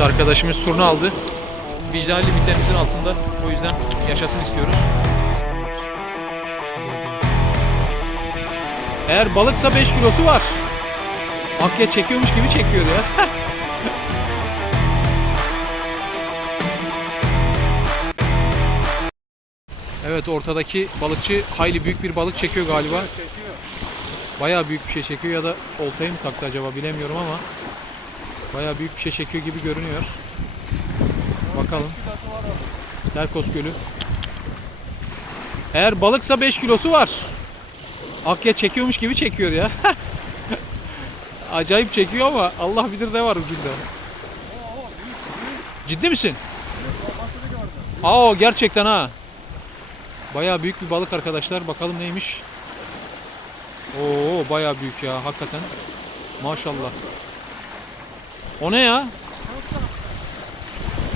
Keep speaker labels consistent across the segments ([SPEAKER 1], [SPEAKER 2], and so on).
[SPEAKER 1] Arkadaşımız turnu aldı. Vicdan limitlerimizin altında. O yüzden yaşasın istiyoruz. Eğer balıksa 5 kilosu var. Akya çekiyormuş gibi çekiyor ya. evet ortadaki balıkçı hayli büyük bir balık çekiyor galiba. Bayağı büyük bir şey çekiyor ya da oltayı mı taktı acaba bilemiyorum ama bayağı büyük bir şey çekiyor gibi görünüyor. Bakalım. Terkos Gölü. Eğer balıksa 5 kilosu var. Akya çekiyormuş gibi çekiyor ya. Acayip çekiyor ama Allah bilir ne var ucunda. Ciddi misin? Aa gerçekten ha. Bayağı büyük bir balık arkadaşlar. Bakalım neymiş. Oo bayağı büyük ya hakikaten. Maşallah. O ne ya?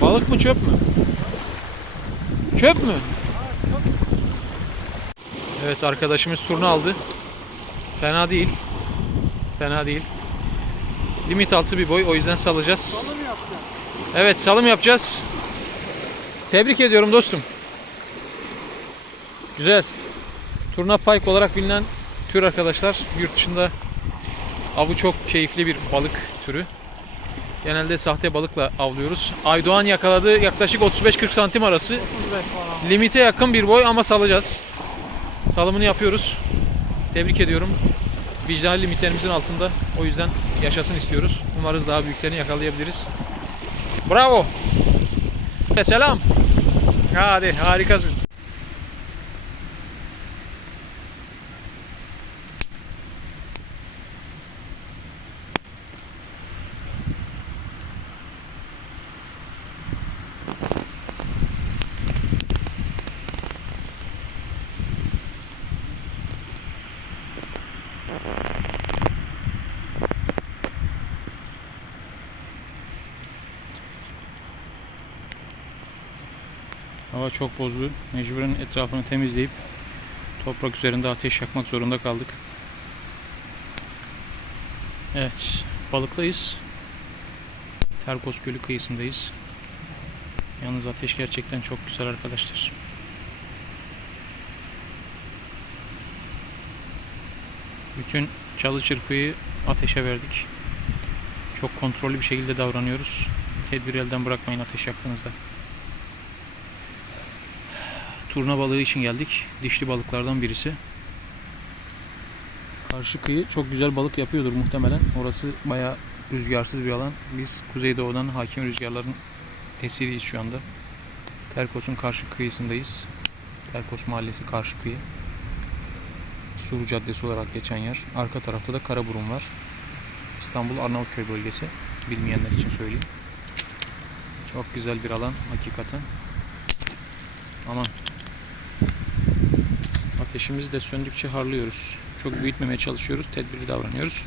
[SPEAKER 1] Balık mı çöp mü? Çöp mü? Evet arkadaşımız turnu aldı. Fena değil. Fena değil. Limit altı bir boy o yüzden salacağız. Evet salım yapacağız. Tebrik ediyorum dostum. Güzel. Turna pike olarak bilinen tür arkadaşlar. Yurt dışında avı çok keyifli bir balık türü. Genelde sahte balıkla avlıyoruz. Aydoğan yakaladı yaklaşık 35-40 santim arası. Limite yakın bir boy ama salacağız. Salımını yapıyoruz. Tebrik ediyorum. Vicdan limitlerimizin altında. O yüzden yaşasın istiyoruz. Umarız daha büyüklerini yakalayabiliriz. Bravo. Selam. Hadi harikasın. Hava çok bozdu. Mecburen etrafını temizleyip toprak üzerinde ateş yakmak zorunda kaldık. Evet, balıktayız. Terkos Gölü kıyısındayız. Yalnız ateş gerçekten çok güzel arkadaşlar. Bütün çalı çırpıyı ateşe verdik. Çok kontrollü bir şekilde davranıyoruz. Tedbiri elden bırakmayın ateş yaktığınızda. Turna balığı için geldik. Dişli balıklardan birisi. Karşı kıyı çok güzel balık yapıyordur muhtemelen. Orası bayağı rüzgarsız bir alan. Biz kuzeydoğudan hakim rüzgarların esiriyiz şu anda. Terkos'un karşı kıyısındayız. Terkos Mahallesi karşı kıyı. Sur Caddesi olarak geçen yer. Arka tarafta da Karaburun var. İstanbul Arnavutköy bölgesi. Bilmeyenler için söyleyeyim. Çok güzel bir alan hakikaten. Aman Ateşimizi de söndükçe harlıyoruz. Çok büyütmemeye çalışıyoruz. Tedbirli davranıyoruz.